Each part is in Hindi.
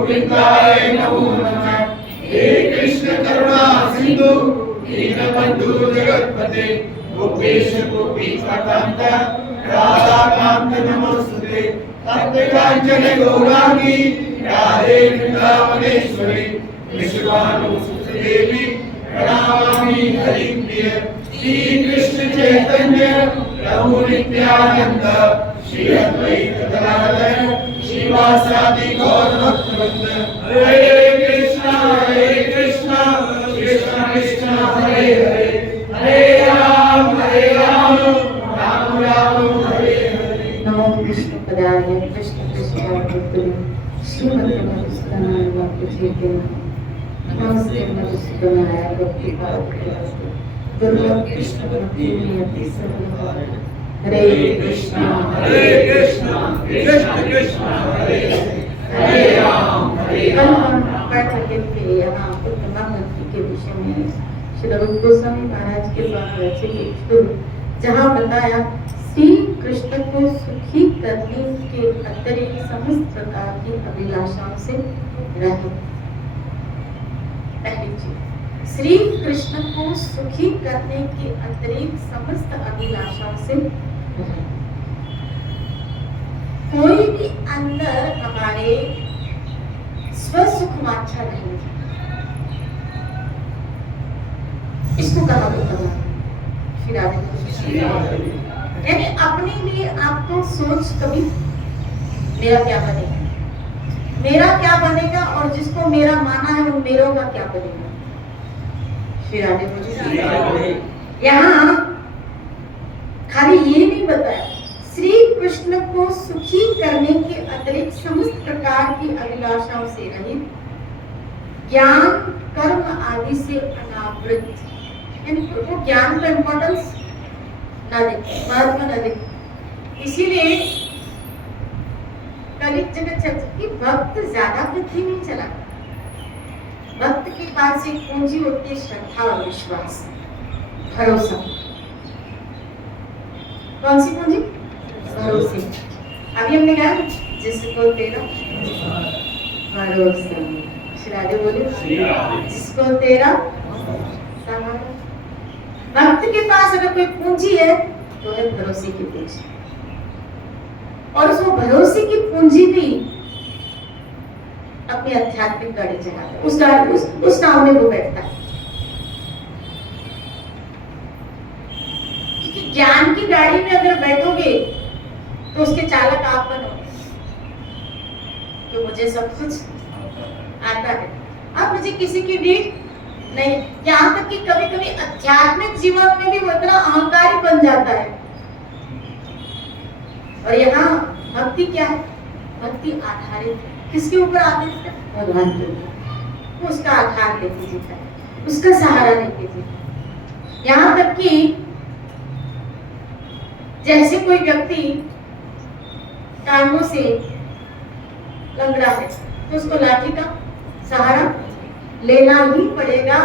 गोविंदाय नमो नमः। हे कृष्ण करुणा सिंधु दीनबंधु जगत्पते गोपेश गोपीकांत राधाकांत नमोस्तुते। तप्तकांचन गौरांगी राधे वृंदावनेश्वरी विश्वानुसुते देवी प्रणमामि हरिप्रिय। श्री कृष्ण चैतन्य प्रभु नित्यानंद श्री अद्वैत गदाधर श्रीवासादि गौर भक्तवृंद। हरे कृष्ण कृष्ण कृष्ण हरे हरे हरे राम राम राम हरे हरे। नमो कृष्ण पदाय कृष्ण कृष्णाय कृष्ण श्रीमद्भगवद्गीता वाक्यचेतन नमस्ते मधुसूदनाय भक्ति दुर्लभ कृष्ण भक्ति नियति सर्वभार। हरे कृष्ण कृष्ण कृष्ण हरे हरे राम कल हम पढ़ रहे थे यहाँ उत्तमा भक्ति के विषय में श्री रूप गोस्वामी महाराज के द्वारा रचित जहाँ बताया श्री कृष्ण को सुखी करने के अतिरिक्त समस्त प्रकार की अभिलाषाओं से रहित। पहली चीज, श्री कृष्ण को सुखी करने के अतिरिक्त समस्त अभिलाषाओं से रहित। कोई भी अंदर हमारे स्वसुख वांछा नहीं है। इसको कहा होता है यानी अपने लिए आपको सोच कभी मेरा क्या बनेगा, मेरा क्या बनेगा, और जिसको मेरा माना है उन मेरों का क्या बनेगा। श्री राधे बोलिए। यहाँ खाली ये नहीं बताया श्री कृष्ण को सुखी करने के अतिरिक्त समस्त प्रकार की अभिलाषाओं से रहित, ज्ञान कर्म आदि से अनावृत, यानी वो ज्ञान का इम्पोर्टेंस ना देखे, महत्व न देखे। इसीलिए कल एक जगह चर्चा की भक्त ज्यादा पृथ्वी नहीं चला। भक्त के पास एक पूंजी होती है श्रद्धा और विश्वास, भरोसा। कौन सी पूंजी? भरोसे। अभी हमने कहा जिसको तेरा भरोसा, श्री राधे बोले, जिसको तेरा सहारा। भक्त के पास अगर कोई पूंजी है तो है भरोसे की पूंजी, और उसको भरोसे की पूंजी भी अपनी आध्यात्मिक गाड़ी चलाता है, उस नाव में वो बैठता है। क्योंकि ज्ञान की गाड़ी में अगर बैठोगे तो उसके चालक आप बनोगे। तो मुझे सब कुछ आता है, अब मुझे किसी की भी नहीं। यहाँ तक कि कभी कभी आध्यात्मिक जीवन में भी वो इतना अहंकारी बन जाता है। और यहाँ भक्ति क्या है? भक्ति आधारित है किसके ऊपर? आधारित है भगवान के ऊपर। उसका आधार लेके जीता है, उसका सहारा लेके जीता है। यहाँ तक कि जैसे कोई व्यक्ति टांगों से लंगड़ा है तो उसको लाठी का सहारा लेना ही पड़ेगा।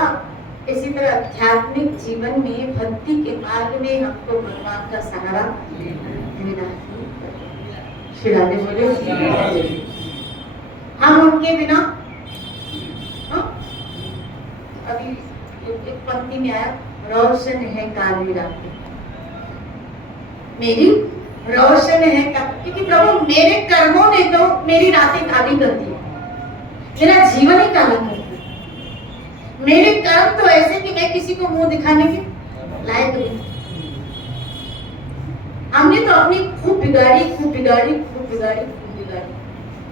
इसी तरह आध्यात्मिक जीवन में भक्ति के मार्ग में हमको भगवान का सहारा लेना ही पड़ेगा। श्री राधे बोले, हम उनके बिना अभी एक पंक्ति में आया, रोशन है काली रातें मेरी, रोशन है क्योंकि प्रभु मेरे कर्मों ने तो मेरी रातें काली कर दी, मेरा जीवन ही काला कर दिया। मेरे कर्म तो ऐसे कि मैं किसी को मुंह दिखाने के लायक नहीं। हमने तो अपनी खूब बिगाड़ी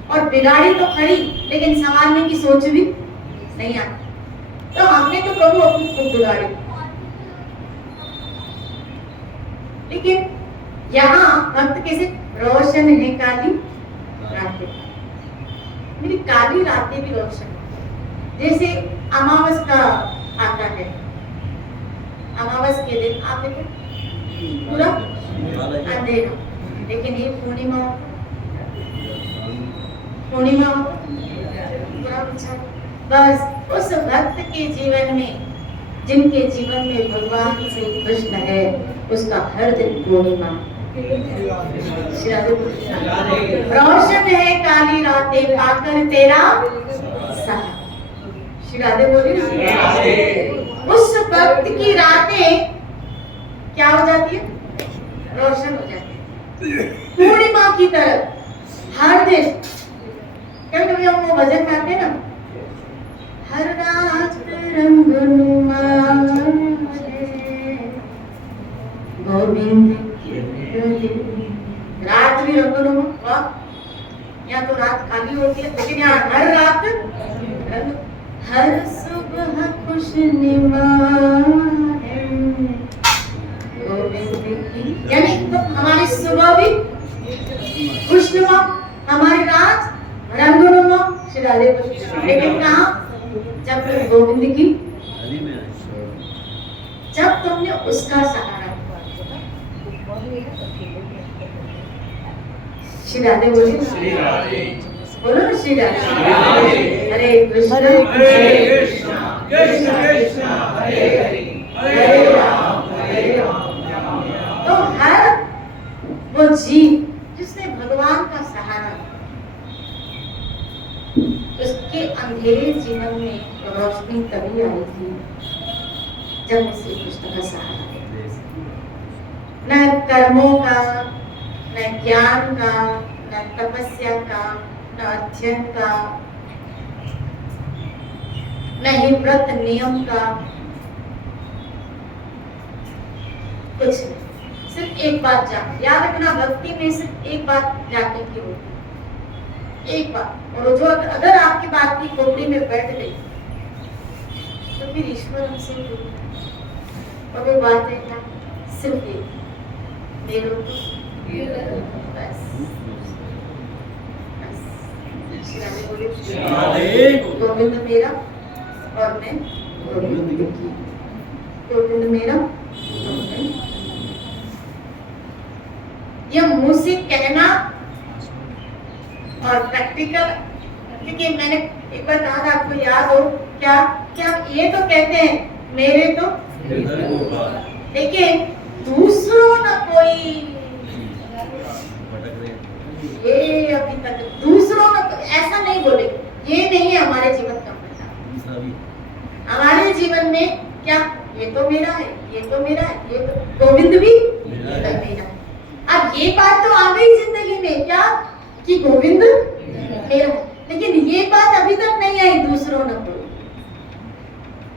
और बिगाड़ी तो खड़ी, लेकिन संभालने की सोच भी नहीं आती। तो हमने तो प्रभु अपनी खूब बिगाड़ी। लेकिन यहाँ भक्त कैसे? रोशन है काली रातें, मेरी काली रातें भी रोशन। जैसे अमावस का आता है, अमावस के दिन आप देखो पूरा अंधेरा, लेकिन ये पूर्णिमा पूरा अच्छा। बस उस भक्त के जीवन में, जिनके जीवन में भगवान श्री कृष्ण है, उसका हर दिन पूर्णिमा, श्री राधे बोलिए। रोशन है काली रातें पाकर तेरा सहारा। श्री राधे बोलिए। उस वक्त की रातें क्या हो जाती है? रोशन हो जाती है, पूर्णिमा की तरह। हर दिन कभी कभी हम वो भजन गाते हैं ना, हर रात रंगनुमा है गोविंद की गली। रात भी रंगनुमा, यहाँ तो रात खाली होती है, लेकिन यहाँ हर रात रंग, हर सुबह खुशनुमा है गोविंद की। यानी तो हमारी सुबह भी खुशनुमा, हमारी रात रंगनुमा। श्री राधे बोलिए। लेकिन कहाँ? जब तुम गोविंद की, जब तुमने उसका सहारा। श्री राधे बोलिए। बोलो ना श्री राधे। हरे कृष्ण कृष्ण कृष्ण हरे हरे, हरे राम तो हर वो जीव जिसने भगवान का सहारा, उसके अंधेरे जीवन में रोशनी तभी आई थी जब श्री कृष्ण का सहारा लिया। न कर्मों का, न ज्ञान का, न तपस्या का, न अध्ययन का, न ही व्रत नियम का, कुछ नहीं। सिर्फ एक बात याद रखना, भक्ति में सिर्फ एक बात जानने की होती है, एक बात। और जो अगर आपकी बात की खोपड़ी में बैठ गई तो फिर ईश्वर हमसे दूर है। और वो बात है क्या? सिर्फ ये मेरे बस गोविंद मेरा और मैं गोविंद की। गोविंद मेरा और मैं। यह मुंह से कहना और प्रैक्टिकल, क्योंकि मैंने एक बार कहा था, आपको याद हो क्या? क्या ये तो कहते हैं मेरे तो, लेकिन दूसरों का कोई, ये अभी तक दूसरों का तो ऐसा नहीं बोले। ये नहीं है हमारे जीवन का प्रकार। हमारे जीवन में क्या? ये तो मेरा है, ये तो मेरा है, ये तो गोविंद भी मेरा है। अब ये बात तो आ गई जिंदगी में क्या कि गोविंद मेरा है, लेकिन ये बात अभी तक नहीं आई दूसरों ने बोली।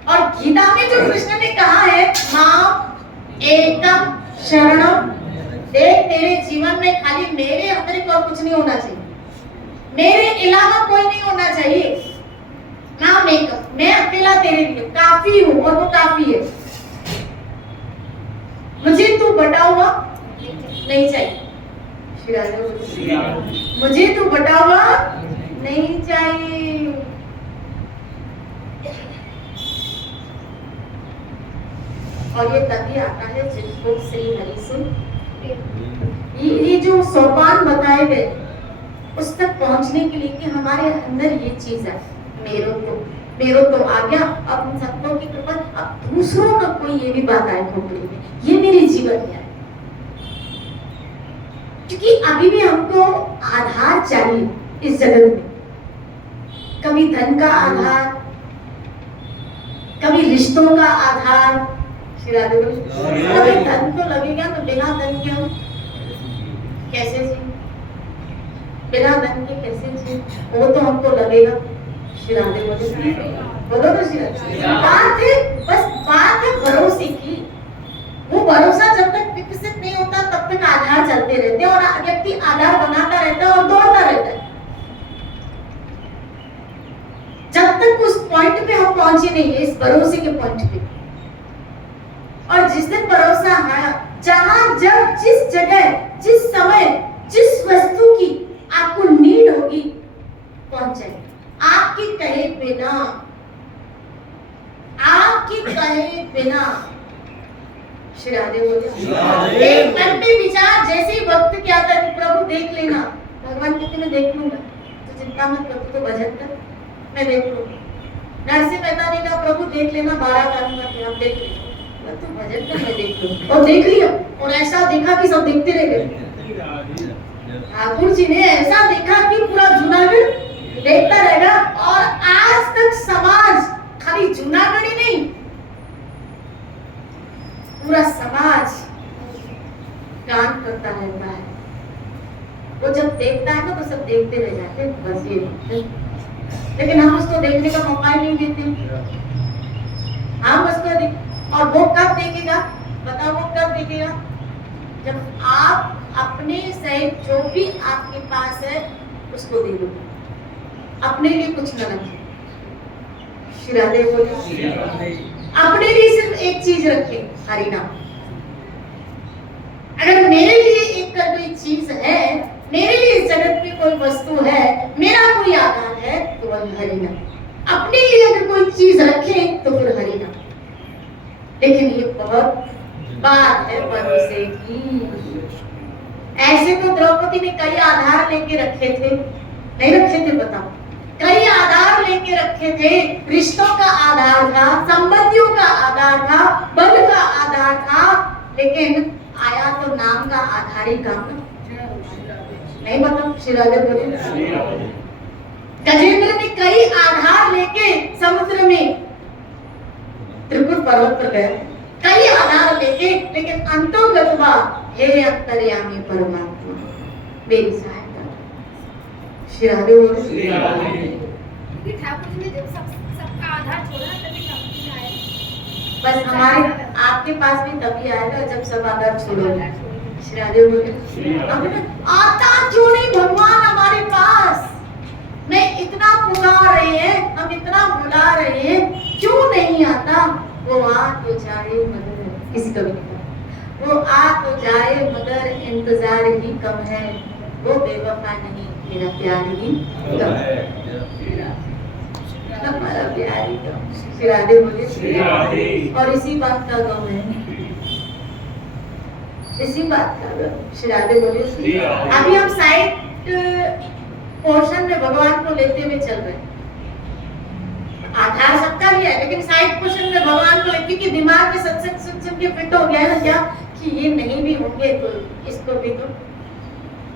और गीता में जो कृष्ण ने कहा है, मां एकम शरणम, देख तेरे जीवन में खाली मेरे अतिरिक्त और कुछ नहीं होना चाहिए, मेरे अलावा कोई नहीं होना चाहिए। नाम एकम, मैं अकेला तेरे लिए काफी हूँ और वो काफी है। मुझे तू बटा हुआ नहीं चाहिए। श्री राधे। मुझे तू बटा हुआ नहीं चाहिए। और ये तभी आता है जिनको श्री हरि से ये जो सोपान बताए गए उस तक पहुंचने के लिए कि हमारे अंदर ये चीज है, मेरो तो आ गया। अब उन संतों की कृपा, अब दूसरों का कोई ये भी बात आए खोपड़ी में, ये मेरे जीवन में आए। क्योंकि अभी भी हमको आधार चाहिए इस जगत में। कभी धन का आधार, कभी रिश्तों का आधार। श्री राधे। कभी धन तो लगेगा, तो बिना धन के हम कैसे जी? बिना धन के कैसे जी? वो तो हमको लगेगा। श्री राधे बोलो तो श्री राधे। बात है, बस बात है भरोसे की। वो भरोसा जब तक विकसित नहीं होता तब तक आधार चलते रहते हैं, और व्यक्ति आधार बनाता रहता है और दौड़ता रहता है जब तक उस पॉइंट पे हम पहुंचे नहीं है, इस भरोसे के पॉइंट पे। और जिस दिन भरोसा है, जहां जब जिस जगह जिस समय जिस वस्तु की आपको नीड होगी पहुंच जाए, आपके कहे बिना, आपके कहे बिना। श्री राधे बोले। एक मन में विचार जैसे ही वक्त क्या था कि प्रभु देख लेना, भगवान कहते मैं देख लूंगा, तो चिंता मत कर, तो भजन कर, मैं देख लूंगा। नरसिंह मेहता ने कहा प्रभु देख लेना, 12 करूंगा, फिर हम देख लेंगे। तो भजन तो मैं देख लूं, और देख लिया, और ऐसा देखा कि सब देखते रह गए। ठाकुर जी ने ऐसा देखा कि पूरा जूनागढ़ देखता रहेगा, और आज तक समाज, खाली जूनागढ़ ही नहीं, पूरा समाज गान करता रहता है। वो जब देखता है ना तो सब देखते रह जाते हैं, बस ये। लेकिन हम उसको देखने का मौका ही नहीं देते। हम उसको और वो कब देखेगा? बताओ वो कब देखेगा? जब आप अपने सहित जो भी आपके पास है उसको दे दो, अपने लिए कुछ न रखें। श्री राधे बोले, अपने लिए सिर्फ एक चीज रखें, हरि नाम। अगर मेरे लिए एक कोई चीज है, मेरे लिए इस जगत में कोई वस्तु है, मेरा कोई आधार है, तो वह हरि नाम। अपने लिए अगर कोई चीज रखें तो फिर हरि नाम। लेकिन ये बहुत बात है भरोसे की। ऐसे तो द्रौपदी ने कई आधार लेके रखे थे, नहीं रखे थे? बताओ, कई आधार लेके रखे थे। रिश्तों का आधार था, संबंधियों का आधार था, बल का आधार था, लेकिन आया तो नाम का आधार ही काम नहीं। बताओ, श्री राधे बोले। गजेंद्र ने कई आधार लेके समुद्र में त्रिकुट पर्वत पर गए, कई आधार लेके, लेकिन अंतोगतवा हे अंतर्यामी परमात्मा मेरी सहायता। श्री राधे बोले। ठाकुर जी ने जब सबका आधार छोड़ा तभी ठाकुर जी आए। बस हमारे आपके पास भी तभी आएगा जब सब आधार छोड़ोगे। श्री राधे बोले। आता क्यों नहीं भगवान हमारे पास? मैं इतना पुकार रहे हैं, हम इतना बुला रहे हैं, क्यों नहीं आता? वो आ तो जाए मगर, किसी का भी नहीं, वो आ तो जाए मगर इंतजार ही कम है, वो बेवफा नहीं मेरा प्यार ही कम है, हमारा प्यार ही कम। श्री राधे बोले। और इसी बात का गम है, इसी बात का गम। श्री राधे बोले। अभी हम साइड पोर्शन में भगवान को लेते हुए चल रहे हैं। आधार सबका भी है, लेकिन साइड पोर्शन में भगवान को, क्योंकि दिमाग में सत्संग सुन सुन के फिट हो गया है ना क्या कि ये नहीं भी होंगे तो इसको भी तो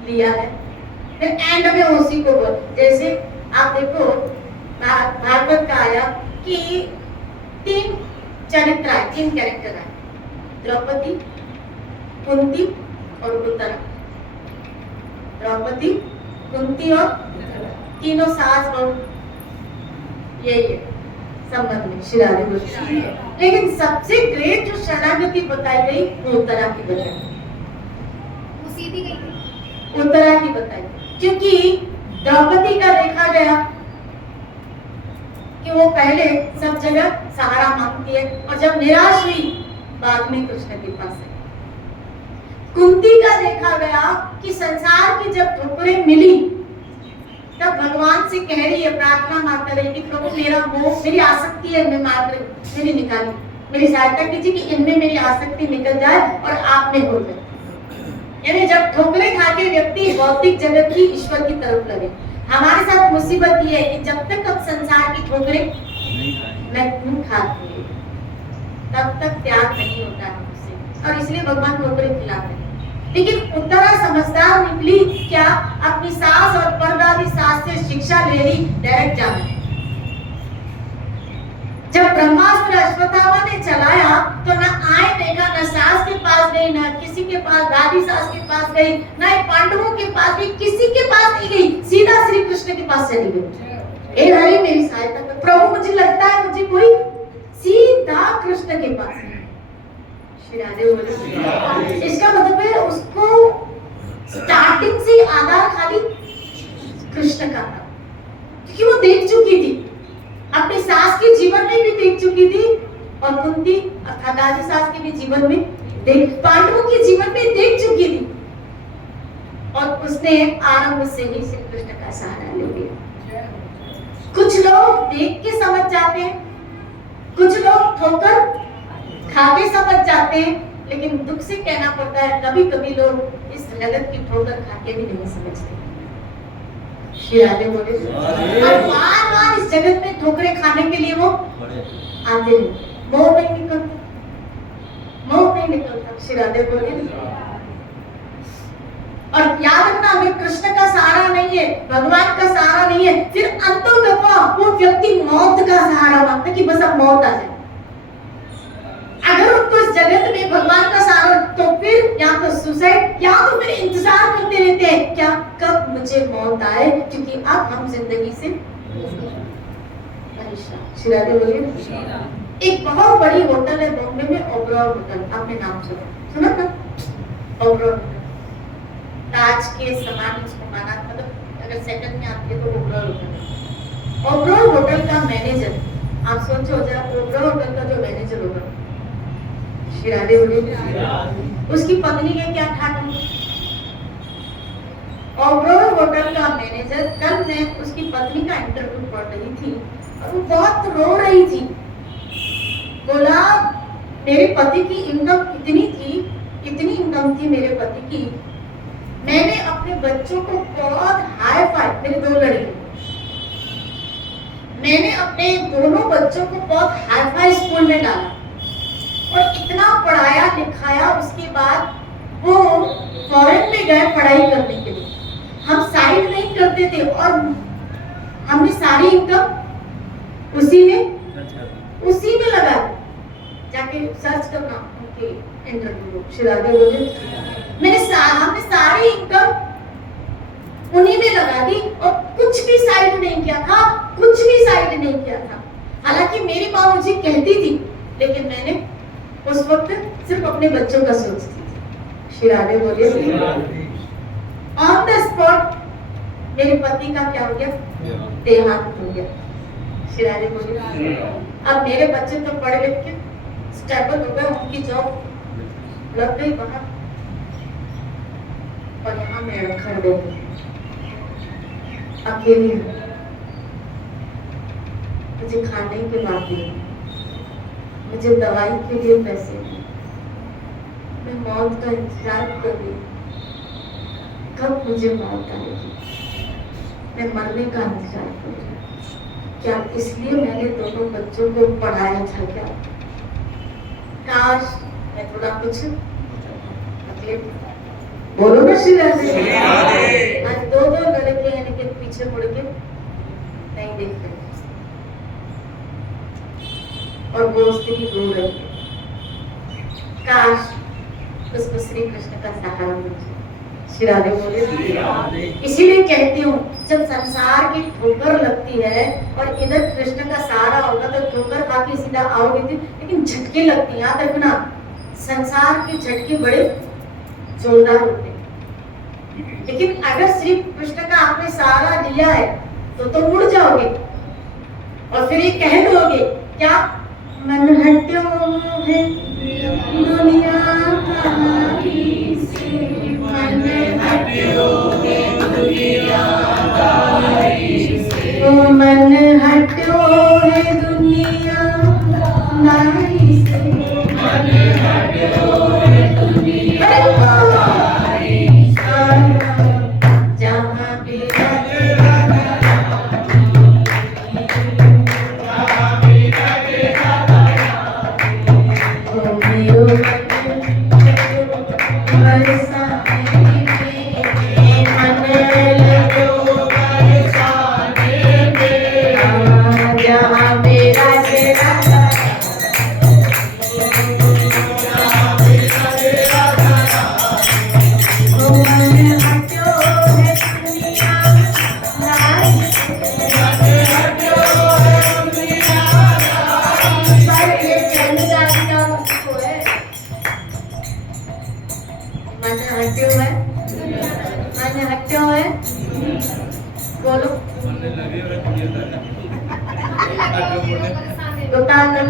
लिया है। फिर एंड में उसी को बोल, जैसे आप देखो भागवत का आया कि 3 चरित्र आए, 3 कैरेक्टर आए, द्रौपदी, कुंती और उत्तरा। द्रौपदी, कुंती और तीनों सास बहू, यही है संबंध में। श्री राधे बोले। लेकिन सबसे ग्रेट जो शरणागति बताई गई वो उत्तरा की बताई, वो सीधी गई थी। उत्तरा की बताई, क्योंकि द्रौपदी का देखा गया कि वो पहले सब जगह सहारा मांगती है, और जब निराश हुई बाद में कृष्ण के पास है। कुंती का देखा गया कि संसार की जब ठोकरें मिली तब भगवान से कह रही है, प्रार्थना मांग रही कि प्रभु मेरा मोह, मेरी आसक्ति है, मैं मार रही, मेरी निकाली, मेरी सहायता कीजिए कि इनमें मेरी आसक्ति निकल जाए और आप में हो जाए। यानी जब ठोकरें खा के व्यक्ति भौतिक जगत की ईश्वर की तरफ लगे। हमारे साथ मुसीबत ये है कि जब तक हम संसार की ठोकरें नहीं खाते तब तक त्याग नहीं होता है मुझसे, और इसलिए भगवान ठोकरें खिलाते हैं। लेकिन उत्तरा समझदार निकली, क्या अपनी सास और परदादी सास से शिक्षा ले ली, डायरेक्ट जाना। जब ब्रह्मास्त्र अश्वत्थामा ने चलाया तो ना आए देखा, ना सास के पास गई, ना किसी के पास, दादी सास के पास गई, ना पांडवों के पास गई, किसी के पास नहीं गई, सीधा श्री कृष्ण के पास चली गई। हे हरि मेरी सहायता कर प्रभु, मुझे लगता है मुझे कोई, सीधा कृष्ण के पास। श्री राधे बोले। इसका मतलब है उसको स्टार्टिंग से आधार खाली कृष्ण का था, क्योंकि वो देख चुकी थी, अपनी सास के जीवन में भी देख चुकी थी, और कुंती अर्थात दादी सास के भी जीवन में देख, पांडवों के जीवन में देख चुकी थी, और उसने आरंभ से ही श्री कृष्ण का सहारा ले लिया। कुछ लोग देख के समझ जाते हैं, कुछ लोग ठोकर खाके समझ जाते हैं, लेकिन दुख से कहना पड़ता है कभी कभी लोग इस जगत की ठोकर खाके भी नहीं समझते। श्री राधे बोले। और बार बार इस जगत में ठोकरें खाने के लिए वो आते हैं, वो नहीं निकलते। निकलता। श्री राधे बोले। और याद रखना, अगर कृष्ण का सहारा नहीं है, भगवान का सहारा नहीं है, फिर अंतों दफा वो व्यक्ति मौत का सहारा मांगता कि बस अब मौत आ जाए। अगर उनको इस जगत में भगवान का सहारा, तो फिर या तो सुसाइड या तो फिर इंतजार करते रहते हैं क्या कब मुझे मौत आए, क्योंकि अब हम जिंदगी से श्री राधे बोलिए। एक बहुत बड़ी होटल है बॉम्बे में, ओबरॉय होटल, आपने नाम सुना ना? ओबरॉय होटल ताज के समान उसको माना, मतलब अगर सेकंड में आती है तो ओबरॉय होटल। ओबरॉय होटल का मैनेजर, आप सोचो जरा, ओबरॉय होटल का जो मैनेजर होगा, श्री राधे बोलिए, उसकी पत्नी के क्या ठाट होंगे? ओबरॉय होटल का मैनेजर, कल मैं उसकी पत्नी का इंटरव्यू पढ़ रही थी और वो बहुत रो रही थी। बोला मेरे पति की इनकम इतनी इनकम थी मेरे पति की, मैंने अपने बच्चों को बहुत हाई फाई, मेरे 2 लड़के, मैंने अपने दोनों बच्चों को बहुत हाई फाई स्कूल में डाला और इतना पढ़ाया लिखाया, उसके बाद वो फॉरेन में गए पढ़ाई करने के लिए। हम साइड नहीं करते थे और हमने सारी इनकम उसी में लगा दी। जाके सर्च करना उनके इंटरव्यू। श्री राधे बोले, हमने सारी इनकम उन्हीं में लगा दी और कुछ भी साइड नहीं किया था, हालांकि मेरी माँ मुझे कहती थी, लेकिन मैंने उस वक्त सिर्फ अपने बच्चों का सोचती थी। श्री राधे बोले। ऑन द स्पॉट मेरे पति का क्या हो गया? देहांत हो गया। श्री राधे बोले। अब मेरे बच्चे तो पढ़े लिख के स्टेबल हो गए, उनकी जॉब लग गई बाहर, और यहाँ मैं रखा दो अकेली हूँ, मुझे खाने के बाद नहीं, मुझे दवाई के लिए पैसे नहीं, मैं मौत का इंतजार कर रही हूँ, कब मुझे मौत आएगी, मैं मरने का इंतजार कर रही हूँ। क्या इसलिए मैंने दोनों बच्चों को पढ़ाया था क्या? काश मैं थोड़ा कुछ बोलो ना श्री राधे। आज 2 लड़के हैं लेकिन पीछे मुड़ के नहीं देख रहे और वो स्त्री रो रही है। काश उसको श्री कृष्ण का सहारा मिले। श्री राधे बोले। इसीलिए कहती हूँ, जब संसार की ठोकर लगती है और इधर कृष्ण का सहारा होगा तो ठोकर खा के सीधा आओगे, लेकिन झटके लगती है। याद रखना, संसार के झटके बड़े जोरदार होते हैं, लेकिन अगर श्री कृष्ण का आपने सहारा लिया है तो मुड़ जाओगे और फिर ये कह दोगे क्या? मन हट्यो है दुनिया दारी से, मन हट्यो है दुनिया दारी से, ओ मन हट्यो है दुनिया दारी से, मन हट्यो है दुनिया दारी से, जहाँ भी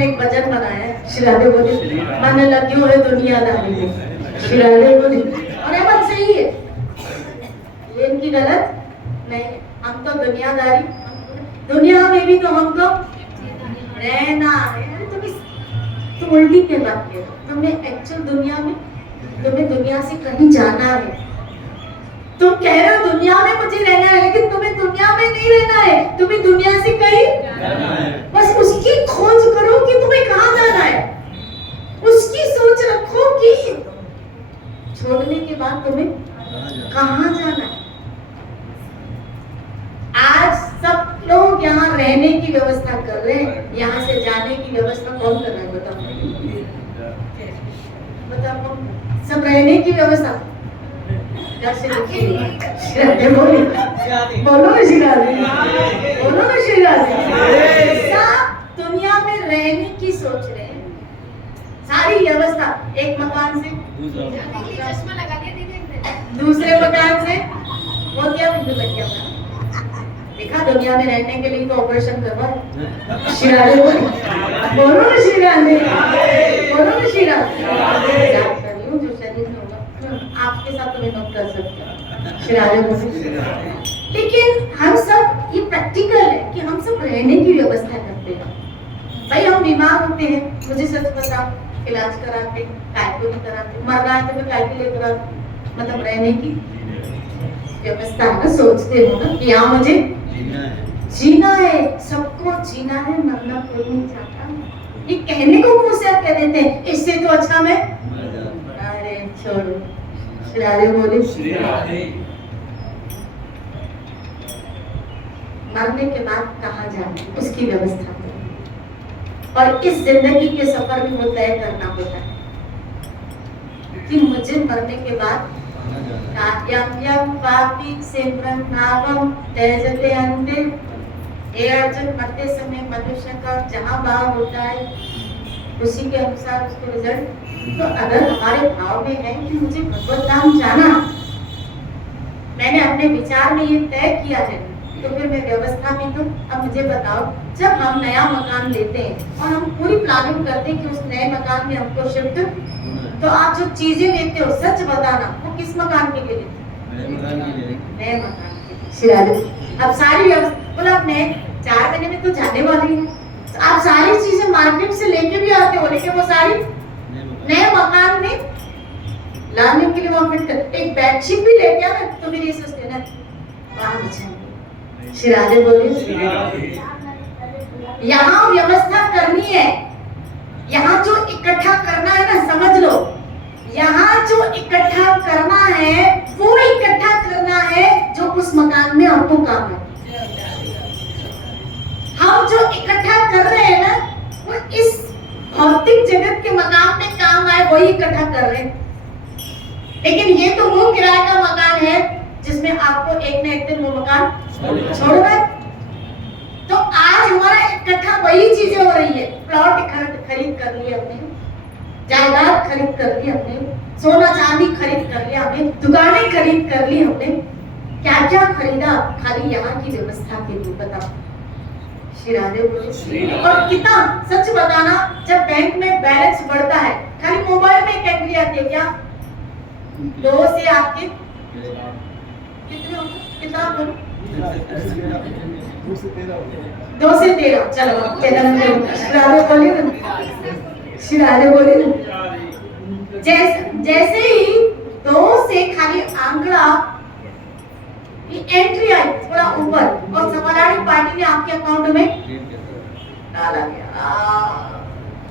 एक भजन बनाया है। श्री राधे बोले, मन लग्यो है दुनियादारी में। श्री राधे बोले, और ये बात सही है, ये इनकी गलत नहीं। हम तो दुनियादारी, दुनिया में भी तो हमको रहना है। तुम उल्टी के बात है, तुम्हें एक्चुअल दुनिया में, तुम्हें दुनिया से कहीं जाना है। तुम कह रहे हो दुनिया में मुझे रहना है, लेकिन तुम्हें दुनिया में नहीं रहना है, तुम्हें दुनिया से कहीं जाना है। बस उसकी खोज करो कि तुम्हें कहाँ जाना है, उसकी सोच रखो कि लोग यहाँ रहने की व्यवस्था कर रहे हैं, यहाँ से जाने की व्यवस्था कौन कर रहा है बताओ? बताओ, सब रहने की व्यवस्था घर से श्रीराधे बोलो ना श्रीराधे, बोलो ना श्रीराधे। सब दुनिया में रहने की सोच रहे हैं, सारी व्यवस्था एक मकान से चश्मा लगा दिया दीदी। दूसरे मकान से वो क्या बिंदु लग गया था? देखा, दुनिया में रहने के लिए तो ऑपरेशन करवा। श्रीराधे बोलो, बोलो ना श्रीराधे, बोलो ना श्रीराधे। याद कर लूं जो शरीर में होगा, आपके साथ तो मैं नोट कर सकती हूँ। श्रीराधे बोलो। लेकिन हम सब ये प्रैक्टिकल है कि हम सब रहने की व्यवस्था करते हैं। भाई हम बीमार होते हैं, मुझे सच बताओ, इलाज कराते, काय को नहीं कराते, मर रहा है तो फिर काय के लिए कराते? मतलब रहने की व्यवस्था है ना, सोचते हो ना कि यहाँ मुझे जीना है, सबको जीना है, मरना कोई नहीं चाहता। ये कहने को मुंह से आप कह देते हैं, इससे तो अच्छा मैं, अरे छोड़ो। श्रीराधे बोले, मरने के बाद कहाँ जाना उसकी व्यवस्था करो। और इस जिंदगी के सफर में वो तय करना होता है कि मुझे मरने के बाद यम यम पापी सिमरन नावम त्यजते अन्ते। हे अर्जुन, मरते समय मनुष्य का जहाँ भाव होता है उसी के अनुसार उसको रिजल्ट। तो अगर हमारे भाव में है कि मुझे भगवत धाम जाना, मैंने अपने विचार में ये तय किया है, तो फिर मैं व्यवस्था में तो। अब मुझे बताओ, जब हम नया मकान लेते हैं और हम पूरी प्लानिंग करते हैं कि उस नए मकान में हमको शिफ्ट, तो आप जो चीजें लेते हो सच बताना, वो किस मकान के लिए लेते हो? नए मकान के लिए। श्रीराधे। अब सारी व्यवस्था बोला, आप नए 4 महीने में तो जाने वाली है, तो आप सारी चीजें मार्केट से लेके भी आते हो, लेकिन वो सारी नए मकान में लाने के लिए वहां फिट कर। एक बेडशीट भी लेके आना तो फिर ये सोचते ना वहां बिछाएंगे। श्रीराधे बोलिए। यहाँ व्यवस्था करनी है, यहाँ जो इकट्ठा करना है ना, समझ लो, यहाँ जो इकट्ठा करना है वो इकट्ठा करना है जो उस मकान में आपको काम है। हम जो इकट्ठा कर रहे हैं ना, वो इस भौतिक जगत के मकान में काम आए, वही इकट्ठा कर रहे हैं। लेकिन ये तो वो किराए का मकान है जिसमें आपको एक न एक दिन वो मकान छोड़ना है। तो आज हमारा इकट्ठा वही चीजें हो रही है। प्लॉट खरीद कर लिए हमने, जायदाद खरीद कर ली हमने, सोना चांदी खरीद कर लिया हमने, दुकानें खरीद कर ली हमने। क्या क्या खरीदा खाली यहाँ की व्यवस्था के लिए, बताओ। श्रीराधे बोले। और कितना सच बताना, जब बैंक में बैलेंस बढ़ता है, खाली मोबाइल में एक एंट्री आती है, क्या 2 से आपके कितने होंगे? कितना बोलो? 2 से 13। चलो श्रीराधे बोले ना, श्रीराधे बोले ना। जैसे ही 2 से खाली आंकड़ा एंट्री आई थोड़ा ऊपर, और समानार्थी पार्टी ने आपके अकाउंट में डाला गया,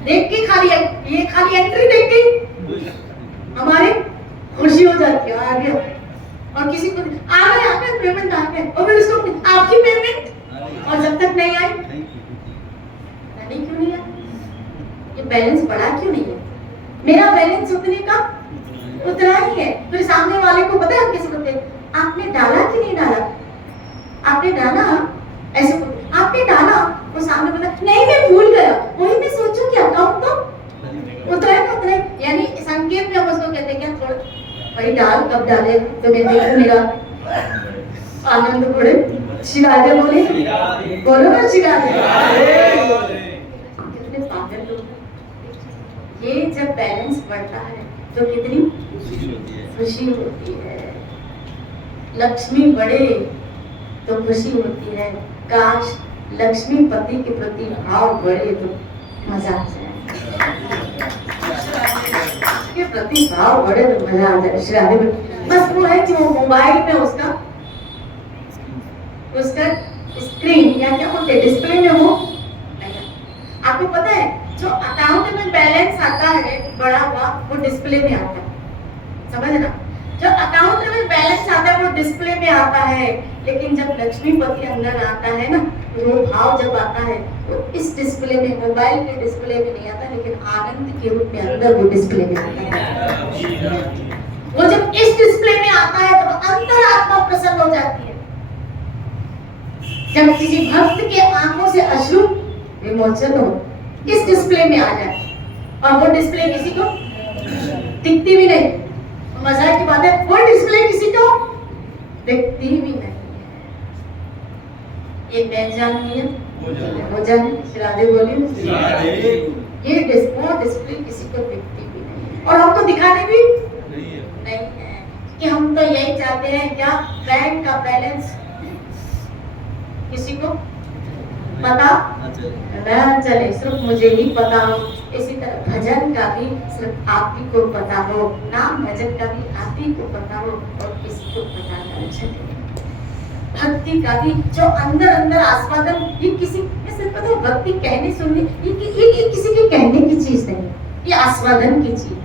देख के खाली ये खाली एंट्री देख के हमारी खुशी हो जाती है। आ गया, और किसी को आ गया पेमेंट आ गया, और फिर उसको आपकी पेमेंट, और जब तक नहीं आई, नहीं क्यों नहीं आई? ये बैलेंस बढ़ा क्यों नहीं है? मेरा बैलेंस उतने का उतना ही है। फिर सामने वाले को पता है, किसी को आपने डाला कि नहीं डाला? आपने डाला, ऐसे आपने डाला, वो सामने बोला नहीं मैं भूल गया। वही मैं सोचूं कि अकाउंट तो उतरा, यानी संकेत में हम उसको कहते हैं क्या, थोड़ा भाई डाल, कब डाले तो मैं देखूं, मेरा आनंद बढ़े। श्रीराधे बोले, बोलो ना श्रीराधे। कितने पागल लोग। ये जब बैलेंस बढ़ता है तो कितनी खुशी होती है। लक्ष्मी बढ़े तो खुशी होती है। काश लक्ष्मी पति के प्रति भाव बढ़े तो मजा आ जाए, के प्रति भाव बढ़े तो मजा आ जाए। श्रीराधे बस वो है कि वो मोबाइल में उसका स्क्रीन या क्या बोलते हैं, डिस्प्ले में हो। आपको पता है जो अकाउंट में बैलेंस आता है बड़ा हुआ, वो डिस्प्ले में आता है, समझ ना। जो अकाउंट में बैलेंस आता है वो डिस्प्ले में आता है, लेकिन जब लक्ष्मीपति अंदर आता है ना, वो भाव जब आता है तो इस डिस्प्ले में, मोबाइल के डिस्प्ले में नहीं आता, लेकिन आनंद के रूप में अंदर वो डिस्प्ले में आता है। वो जब इस डिस्प्ले में आता है तो अंतर आत्मा प्रसन्न हो जाती है। जब किसी भक्त के आंखों से अश्रु विमोचन हो, इस डिस्प्ले में आ जाए, और वो डिस्प्ले किसी को दिखती भी नहीं। मजाक की बात है, वो डिस्प्ले किसी को दिखती भी नहीं। ये पहचान है, हो जाए राधे बोलिए, ये डिस्प्ले किसी को दिखती भी नहीं, और हमको दिखाने भी नहीं है कि हम तो यही चाहते हैं क्या, बैंक का बैलेंस किसी को पता न चले, सिर्फ मुझे ही पता हो। इसी तरह भजन का भी सिर्फ आप ही को पता हो, नाम भजन का भी आप ही को पता हो, और किसी को पता न चले। भक्ति का भी जो अंदर अंदर आस्वादन, ये किसी ये सिर्फ पता है, भक्ति कहने सुनने ये किसी के कहने की चीज नहीं, ये आस्वादन की चीज।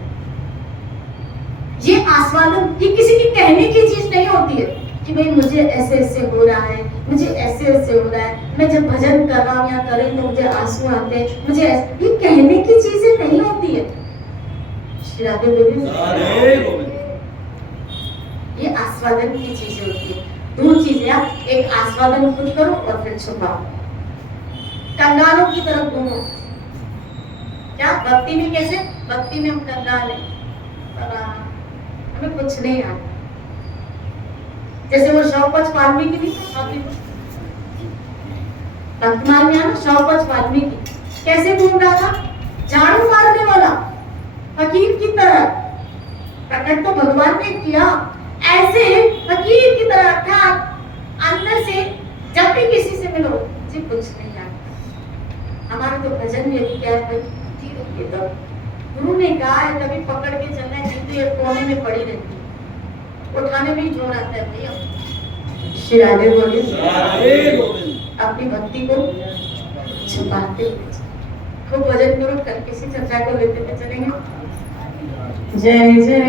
ये आस्वादन ये किसी के कहने की चीज नहीं होती है कि भाई मुझे ऐसे ऐसे हो रहा है, मुझे ऐसे ऐसे हो रहा है, मैं जब भजन कर रहा हूँ या कर रही तो मुझे आंसू आते हैं, मुझे ये कहने की चीजें नहीं होती है। श्री राधे बोलिए, ये आस्वादन की चीजें होती है। दो चीजें, आप एक आस्वादन खुद करो और फिर छुपाओ, कंगालों की तरफ घूमो। क्या भक्ति में कैसे, भक्ति में हम कंगाल हैं, हमें कुछ नहीं आता। जैसे वो शौपच वाल्मीकि नहीं था, वर्तमान में आना, शौपच वाल्मीकि कैसे घूम रहा था, झाड़ू मारने वाला फकीर की तरह। प्रकट तो भगवान ने किया ऐसे फकीर की तरह, अर्थात अंदर से जब भी किसी से मिलो मुझे कुछ नहीं आता। हमारा तो भजन में यही क्या है भाई, ये तो गुरु ने कहा है, कभी पकड़ के चलना है, तो ये कोने में पड़ी रहती है, उठाने में ही जोर आता है भैया। श्री राधे बोलिए, अपनी भक्ति को छुपाते खूब भजन करो, कल किसी चर्चा को लेते चलेंगे। जय जय।